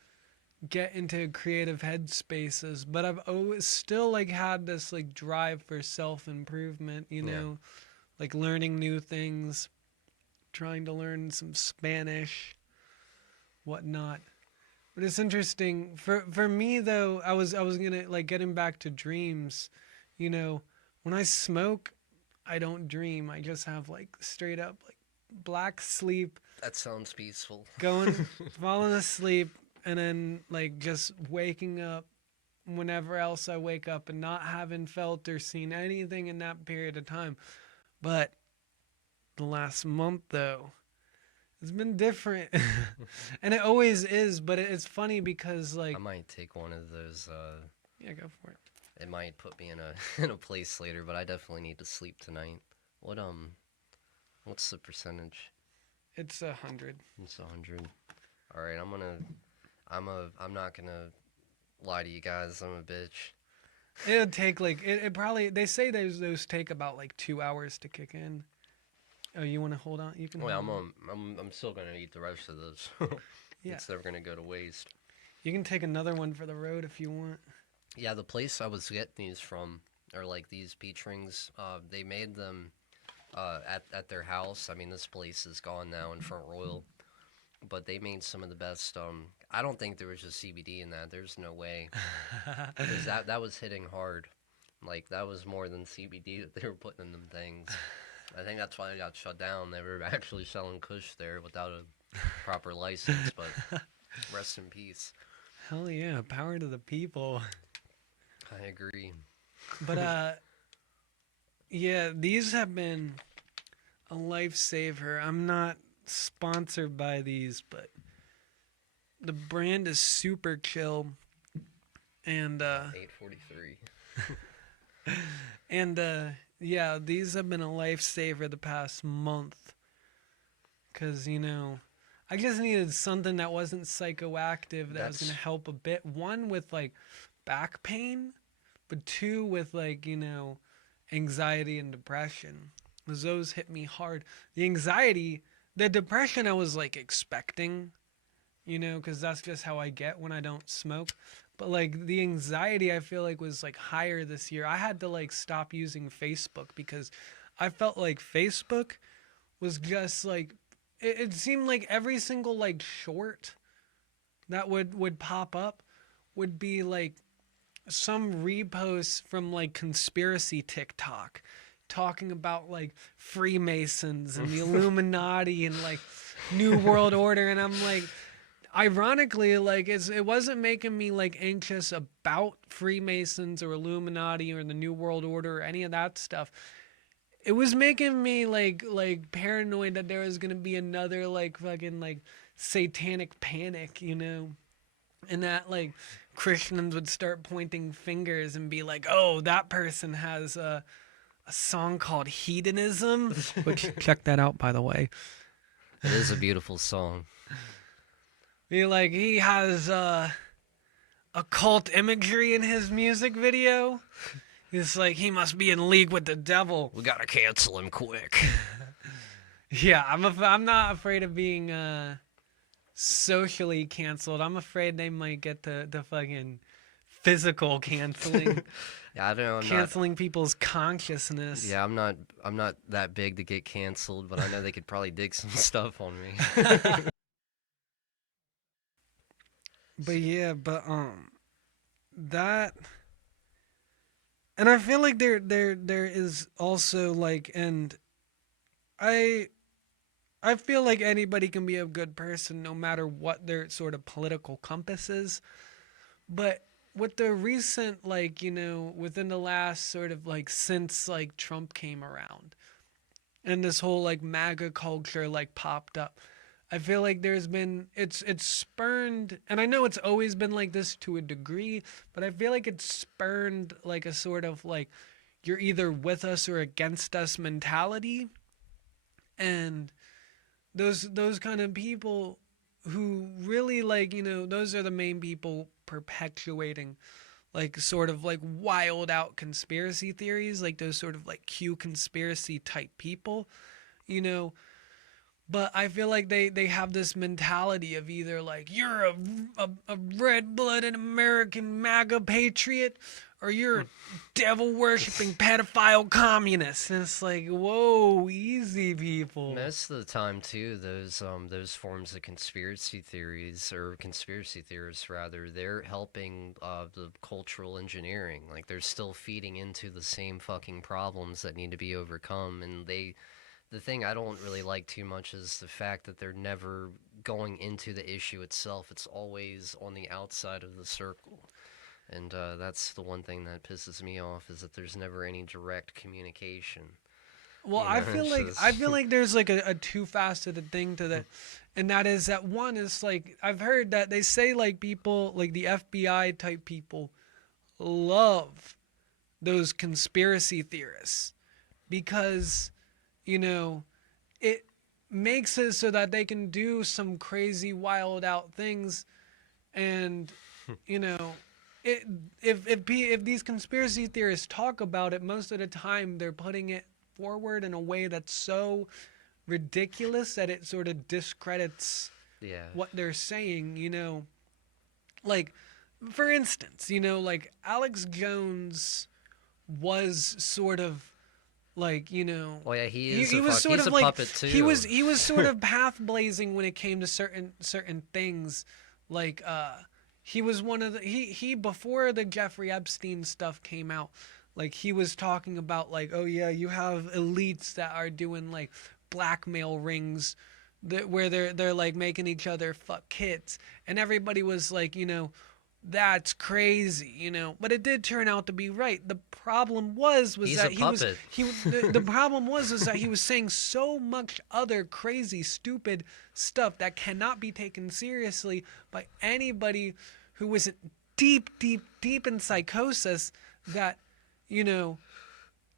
get into creative headspaces, but I've always still like had this like drive for self-improvement, you Yeah. know, like learning new things, trying to learn some Spanish, whatnot. But it's interesting for me though. I was gonna like getting back to dreams. You know, when I smoke, I don't dream. I just have like straight up like black sleep, That sounds peaceful. going falling asleep, and then like just waking up whenever else I wake up and not having felt or seen anything in that period of time. But the last month though, it's been different. And it always is, but it's funny because I like might take one of those. yeah, go for it. It might put me in a in a place later, but I definitely need to sleep tonight. What what's the percentage? It's 100. It's 100. All right, I'm not gonna lie to you guys. I'm a bitch. It'll take like it probably they say those take about like 2 hours to kick in. Oh, you want to hold on? You can Well, hold on. I'm still gonna eat the rest of this. Yeah, It's never gonna go to waste. you can take another one for the road if you want. Yeah, the place I was getting these from, or like these peach rings, they made them at their house. I mean, this place is gone now in Front Royal, but they made some of the best. I don't think there was just CBD in that. There's no way, because that was hitting hard. Like that was more than CBD that they were putting in them things. I think that's why they got shut down. They were actually selling Kush there without a proper license. But rest in peace. Hell yeah, power to the people. I agree. But yeah, these have been a lifesaver. I'm not sponsored by these, but the brand is super chill, and 8:43. and yeah, these have been a lifesaver the past month. Cause I just needed something that wasn't psychoactive that was That's gonna help a bit. One with like back pain, but two with like anxiety and depression. 'Cause those hit me hard. The anxiety, the depression, I was like expecting, because that's just how I get when I don't smoke. But like the anxiety, I feel like was like higher this year. I had to like stop using Facebook because I felt like Facebook was just like it seemed like every single like short that would pop up would be like some repost from like conspiracy TikTok talking about like Freemasons and the Illuminati and like New World Order, and I'm like, ironically, like it wasn't making me like anxious about Freemasons or Illuminati or the New World Order or any of that stuff. It was making me like paranoid that there was gonna be another like fucking like satanic panic, and that like Christians would start pointing fingers and be like, "Oh, that person has a song called Hedonism," which check that out, by the way. It is a beautiful song. Be like, he has occult imagery in his music video. It's like he must be in league with the devil. We gotta cancel him quick. Yeah, I'm not afraid of being socially canceled. I'm afraid they might get the fucking physical canceling, Yeah, I don't know. canceling people's consciousness. Yeah, I'm not that big to get canceled, but I know they could probably dig some stuff on me. But yeah, that, and I feel like there is also like, and I feel like anybody can be a good person no matter what their sort of political compass is. But with the recent, like, within the last sort of like since like Trump came around and this whole like MAGA culture like popped up, I feel like there's been it's spurned, and I know it's always been like this to a degree, but I feel like it's spurned like a sort of like you're either with us or against us mentality. And those kind of people who really like, those are the main people perpetuating like sort of like wild out conspiracy theories, like those sort of like Q conspiracy type people, you know but I feel like they have this mentality of either like you're a red-blooded American MAGA patriot, or you're a devil-worshipping pedophile communist. And it's like, whoa, easy, people. Most of the time, too, those forms of conspiracy theories, or conspiracy theorists rather, they're helping the cultural engineering. Like they're still feeding into the same fucking problems that need to be overcome, and the thing I don't really like too much is the fact that they're never going into the issue itself. It's always on the outside of the circle. And that's the one thing that pisses me off, is that there's never any direct communication. Well, I feel like there's like a two-faceted thing to that. And that is that one is like, I've heard that they say like people like the FBI type people love those conspiracy theorists because it makes it so that they can do some crazy wild out things, and it, if these conspiracy theorists talk about it, most of the time they're putting it forward in a way that's so ridiculous that it sort of discredits Yeah. what they're saying, you know. Like, for instance, you know, like Alex Jones was sort of like, you know, Well, yeah, he was sort he's of a like puppet too. he was sort of path blazing when it came to certain things. Like he was one of the he before the Jeffrey Epstein stuff came out, like he was talking about like, oh yeah, you have elites that are doing like blackmail rings that where they're like making each other fuck kids, and everybody was like, you know, that's crazy, you know. But it did turn out to be right. The problem was He's that a puppet. the problem was that he was saying so much other crazy, stupid stuff that cannot be taken seriously by anybody who isn't deep, deep, deep in psychosis. That, you know,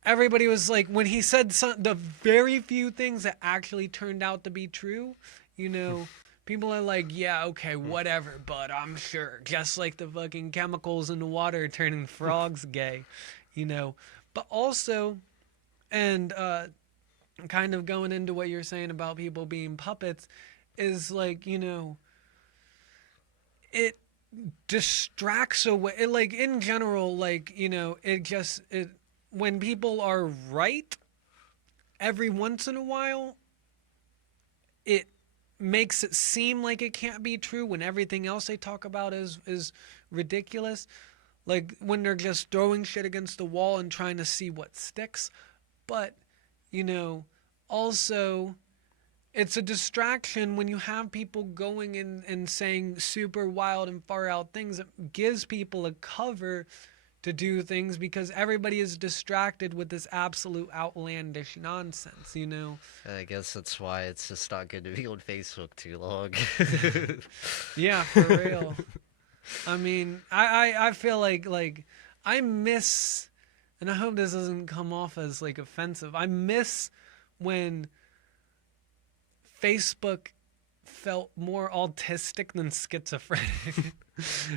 everybody was like, when he said the very few things that actually turned out to be true, you know, people are like, yeah, okay, whatever, but I'm sure. Just like the fucking chemicals in the water turning frogs gay, you know. But also, and kind of going into what you're saying about people being puppets, is like, you know, it distracts away. It, like, in general, like, you know, it when people are right, every once in a while, it makes it seem like it can't be true when everything else they talk about is ridiculous. Like when they're just throwing shit against the wall and trying to see what sticks. But, you know, also it's a distraction when you have people going in and saying super wild and far out things. It gives people a cover to do things because everybody is distracted with this absolute outlandish nonsense, you know? I guess that's why it's just not good to be on Facebook too long. Yeah, for real. I mean, I feel like I miss, and I hope this doesn't come off as like offensive. I miss when Facebook felt more autistic than schizophrenic.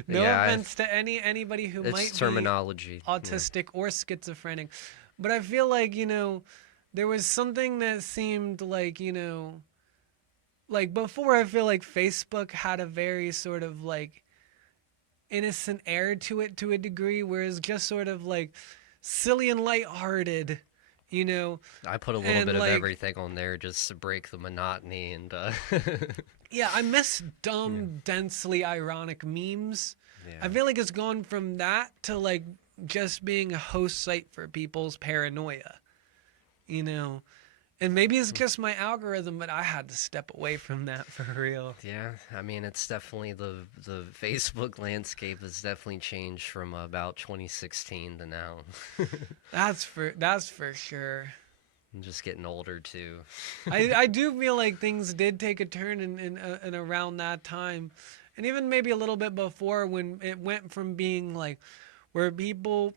No Yeah, offense to anybody who it's might terminology. be autistic or schizophrenic, but I feel like, you know, there was something that seemed like, you know, like before, I feel like Facebook had a very sort of like innocent air to it to a degree, whereas just sort of like silly and lighthearted, you know. I put a little And bit of like, everything on there just to break the monotony and yeah, I miss dumb, densely ironic memes. yeah. I feel like it's gone from that to like just being a host site for people's paranoia, you know. And maybe it's just my algorithm, but I had to step away from that for real. Yeah, I mean, it's definitely the Facebook landscape has definitely changed from about 2016 to now. That's for sure. I'm just getting older too. I do feel like things did take a turn in around that time, and even maybe a little bit before, when it went from being like where people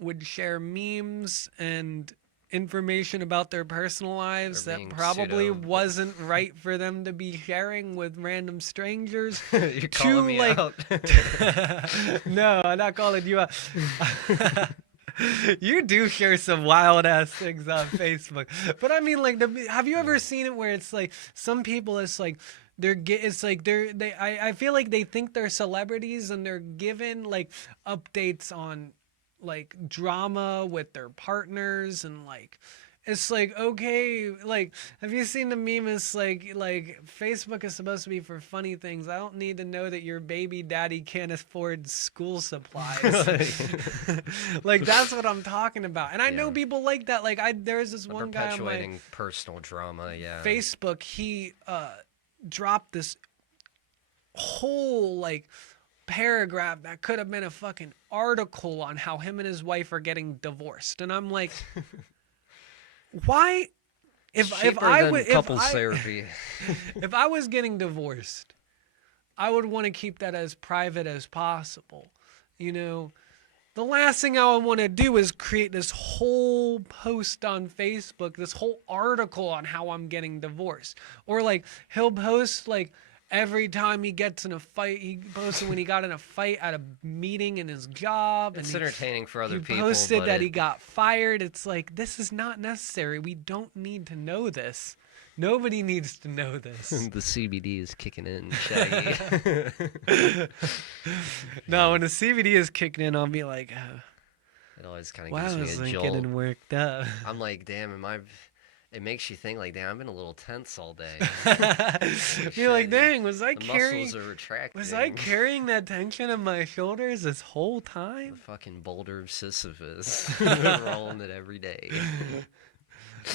would share memes and information about their personal lives Or that being probably pseudo- wasn't right for them to be sharing with random strangers. You're calling me like, out. No, I'm not calling you out. You do share some wild ass things on Facebook, but I mean, like, have you ever seen it where it's like some people, it's like I feel like they think they're celebrities and they're given like updates on like drama with their partners, and like it's like, okay, like, have you seen the meme? It's like Facebook is supposed to be for funny things. I don't need to know that your baby daddy can't afford school supplies. Like, that's what I'm talking about. And I know people like that. Like, there's this one guy on my Perpetuating personal drama, yeah. Facebook. He dropped this whole like paragraph that could have been a fucking article on how him and his wife are getting divorced, and I'm like, why? If I would couples therapy. if I was getting divorced, I would want to keep that as private as possible. You know, the last thing I would want to do is create this whole post on Facebook, this whole article on how I'm getting divorced, or like he'll post like every time he gets in a fight, he posted when he got in a fight at a meeting in his job. It's and entertaining for other he people, posted but that he got fired. It's like, this is not necessary. We don't need to know this. Nobody needs to know this. the CBD is kicking in, Shaggy. No, when the CBD is kicking in, I'll be like, oh, It always kind of why gives me was a I jolt. getting worked up? I'm like, damn, it makes you think like, damn, I've been a little tense all day. You're like, dang, was I the carrying? muscles are retracting. Was I carrying that tension on my shoulders this whole The time? fucking boulder of Sisyphus, rolling it every day.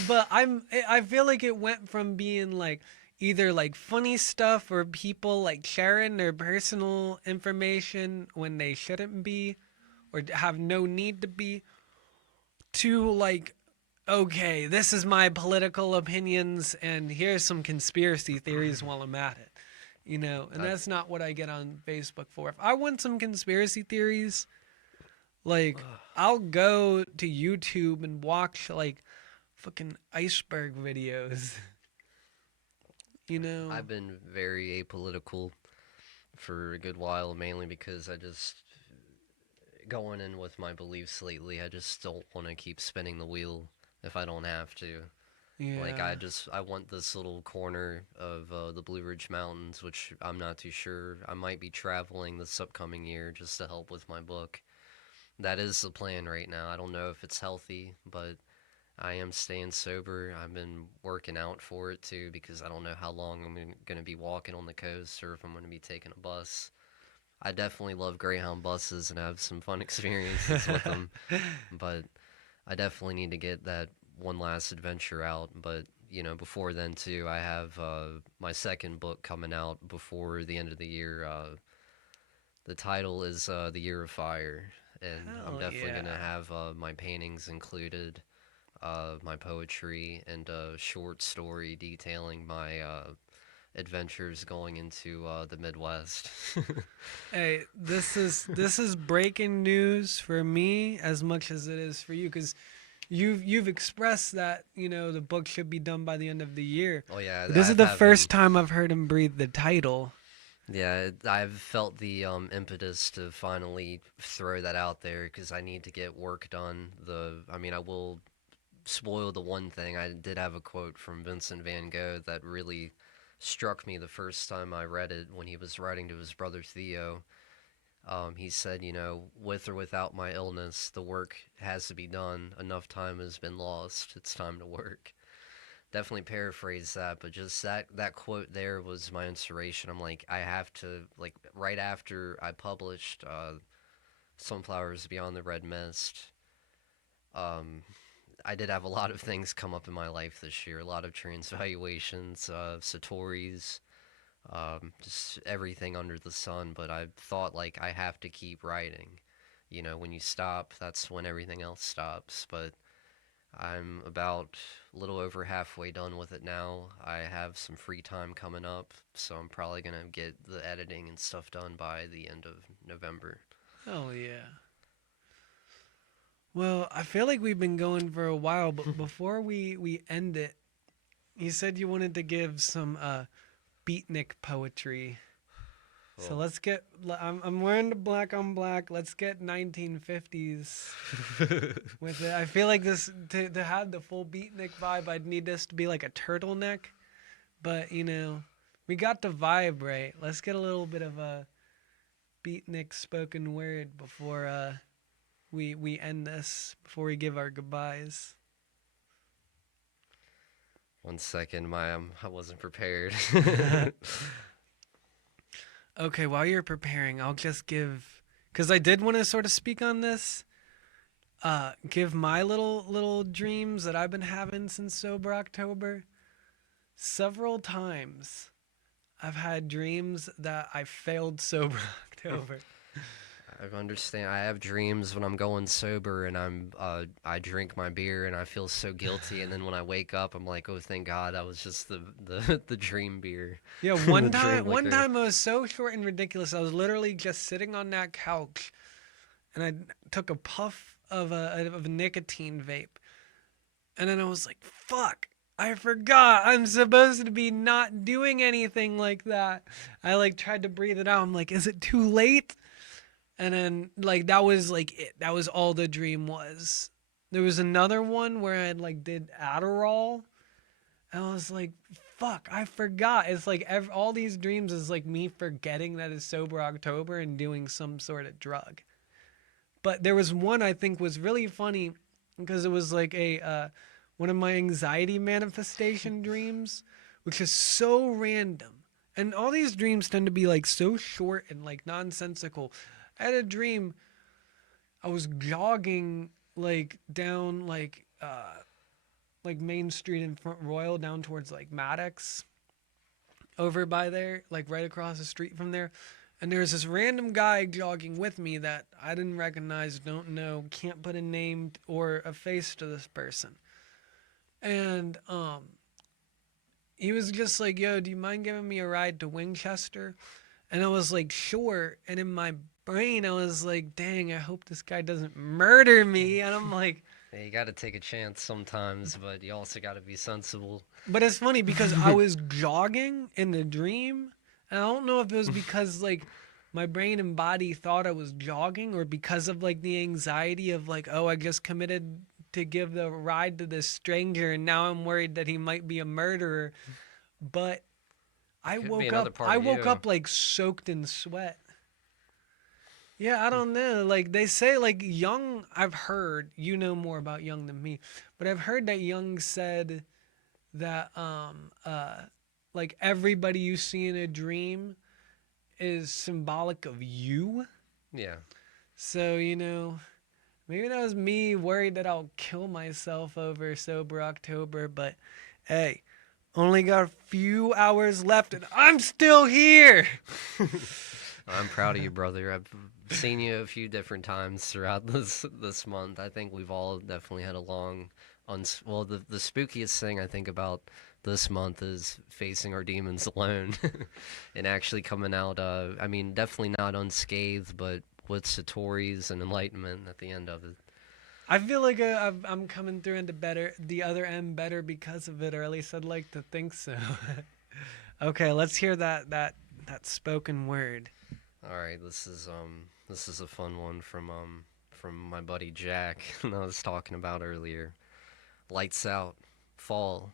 But I feel like it went from being like either like funny stuff or people like sharing their personal information when they shouldn't be or have no need to be, to like, okay, this is my political opinions and here's some conspiracy theories while I'm at it. You know, and that's not what I get on Facebook for. If I want some conspiracy theories, like, I'll go to YouTube and watch like fucking iceberg videos. You know? I've been very apolitical for a good while, mainly because I just, going in with my beliefs lately, I just don't want to keep spinning the wheel if I don't have to. Yeah. Like, I want this little corner of the Blue Ridge Mountains, which I'm not too sure. I might be traveling this upcoming year just to help with my book. That is the plan right now. I don't know if it's healthy, but I am staying sober. I've been working out for it too, because I don't know how long I'm going to be walking on the coast or if I'm going to be taking a bus. I definitely love Greyhound buses and have some fun experiences with them, but I definitely need to get that one last adventure out. But, you know, before then too, I have my second book coming out before the end of the year. The title is The Year of Fire, and I'm definitely going to have my paintings included, my poetry, and a short story detailing my adventures going into the Midwest. Hey, this is breaking news for me as much as it is for you, because you've expressed that, you know, the book should be done by the end of the year. Oh yeah, This is the first time I've heard him breathe the title. Yeah, I've felt the impetus to finally throw that out there because I need to get work done. I will spoil the one thing. I did have a quote from Vincent van Gogh that really struck me the first time I read it when he was writing to his brother Theo. He said, you know, with or without my illness, the work has to be done. Enough time has been lost. It's time to work. Definitely paraphrase that, but just that quote there was my inspiration. I'm like, I have to, like, right after I published Sunflowers Beyond the Red Mist, I did have a lot of things come up in my life this year. A lot of transvaluations, satoris, just everything under the sun. But I thought, like, I have to keep writing. You know, when you stop, that's when everything else stops. But I'm about a little over halfway done with it now. I have some free time coming up, so I'm probably going to get the editing and stuff done by the end of November. Oh, yeah. Well, I feel like we've been going for a while, but before we end it, you said you wanted to give some beatnik poetry. So let's get. I'm wearing the black on black. Let's get 1950s with it. I feel like this to have the full beatnik vibe. I'd need this to be like a turtleneck, but you know, we got the vibe right. Let's get a little bit of a beatnik spoken word before we end this. Before we give our goodbyes. 1 second, I wasn't prepared. Okay, while you're preparing, I'll just give, because I did want to sort of speak on this, give my little dreams that I've been having since Sober October. Several times I've had dreams that I failed Sober October. I understand. I have dreams when I'm going sober and I drink my beer and I feel so guilty, and then when I wake up I'm like, oh, thank God, that was just the dream beer. Yeah, one time I was so short and ridiculous. I was literally just sitting on that couch, and I took a puff of a nicotine vape, and then I was like, fuck, I forgot I'm supposed to be not doing anything like that. I like tried to breathe it out. I'm like, is it too late? And then like that was like it. That was all the dream was. There was another one where I like did Adderall, and I was like, fuck, I forgot. It's like all these dreams is like me forgetting that it's sober October and doing some sort of drug. But there was one I think was really funny because it was like a one of my anxiety manifestation dreams, which is so random. And all these dreams tend to be like so short and like nonsensical. I had a dream I was jogging like down like Main Street in Front Royal down towards like Maddox over by there, like right across the street from there. And there's this random guy jogging with me that I didn't recognize, don't know, can't put a name or a face to this person. And he was just like, "Yo, do you mind giving me a ride to Winchester?" And I was like, "Sure." And in my brain, I was like, "Dang, I hope this guy doesn't murder me." And I'm like, Yeah, you got to take a chance sometimes, but you also got to be sensible. but it's funny because I was jogging in the dream, and I don't know if it was because like my brain and body thought I was jogging or because of like the anxiety of like, oh, I just committed to give the ride to this stranger and now I'm worried that he might be a murderer. But I Could be woke another up part I of woke you. up like soaked in sweat. Yeah, I don't know. Like they say like Jung, I've heard, you know more about Jung than me, but I've heard that Jung said that like everybody you see in a dream is symbolic of you. Yeah. So, maybe that was me worried that I'll kill myself over sober October, but hey, only got a few hours left and I'm still here. I'm proud of you, brother. I've seen you a few different times throughout this month. I think we've all definitely had a long, well, the spookiest thing I think about this month is facing our demons alone, and actually coming out. I mean, definitely not unscathed, but with satori's and enlightenment at the end of it. I feel like I'm coming through into the other end better because of it, or at least I'd like to think so. Okay, let's hear that spoken word. All right, this is a fun one from my buddy Jack that I was talking about earlier. Lights out, fall,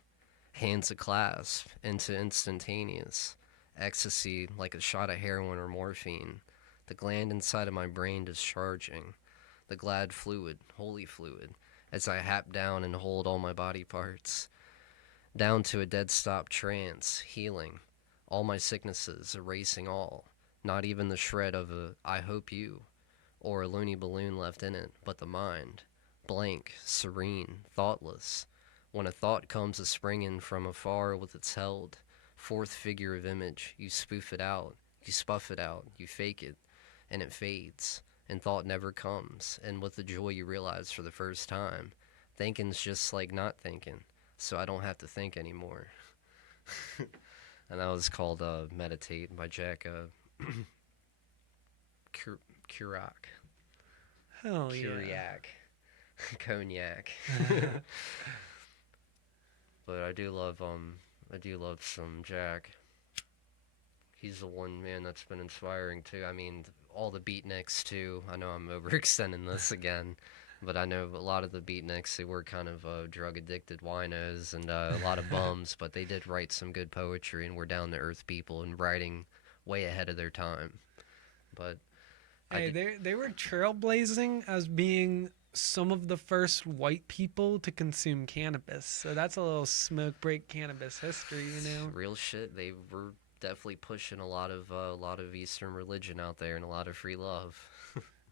hands a clasp into instantaneous ecstasy like a shot of heroin or morphine. The gland inside of my brain discharging, the glad fluid, holy fluid, as I hap down and hold all my body parts, down to a dead stop trance, healing, all my sicknesses, erasing all, not even the shred of a I hope you, or a loony balloon left in it, but the mind, blank, serene, thoughtless. When a thought comes a springin' from afar with its held, fourth figure of image, you spoof it out, you spuff it out, you fake it, and it fades, and thought never comes, and with the joy you realize for the first time, thinking's just like not thinking, so I don't have to think anymore. And that was called Meditate by Jack Kurak. Hell yeah. Kuriak. Cognac. But I do love some Jack. He's the one man that's been inspiring too. I mean, all the beatniks too. I know I'm overextending this again, but I know a lot of the beatniks, they were kind of drug addicted winos and a lot of bums, but they did write some good poetry and were down to earth people and writing way ahead of their time. But I Hey, did, they were trailblazing as being some of the first white people to consume cannabis. So that's a little smoke break cannabis history, you know. real shit. They were definitely pushing a lot of Eastern religion out there and a lot of free love.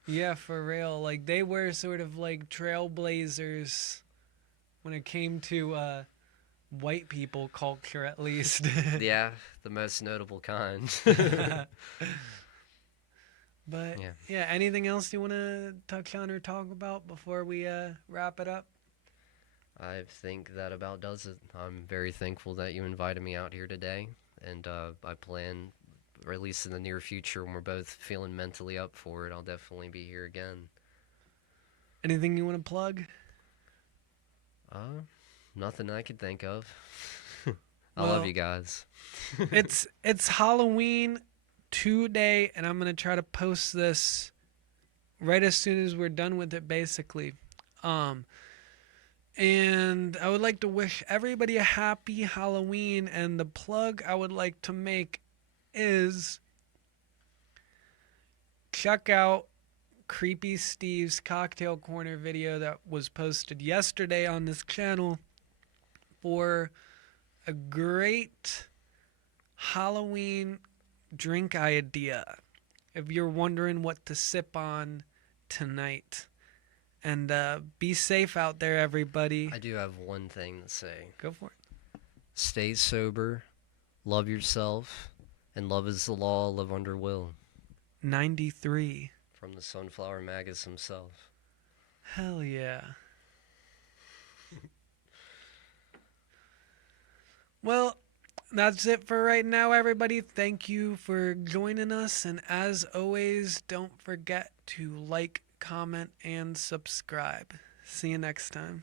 Yeah, for real. Like they were sort of like trailblazers when it came to white people culture, at least. Yeah, the most notable kind. But Yeah, yeah, anything else you want to touch on or talk about before we wrap it up? I think that about does it. I'm very thankful that you invited me out here today, and I plan, or at least in the near future, when we're both feeling mentally up for it, I'll definitely be here again. Anything you want to plug? Uh, Nothing I could think of. I love Well, you guys. it's Halloween today, and I'm gonna try to post this right as soon as we're done with it, basically. Um, and I would like to wish everybody a happy Halloween. And the plug I would like to make is check out Creepy Steve's Cocktail Corner video that was posted yesterday on this channel for a great Halloween drink idea. If you're wondering what to sip on tonight. And be safe out there, everybody. I do have one thing to say. Go for it. Stay sober, love yourself, and love is the law, live under will. 93. From the Sunflower Magus himself. Hell yeah. Well, that's it for right now, everybody. Thank you for joining us. And as always, don't forget to like, comment, and subscribe. See you next time.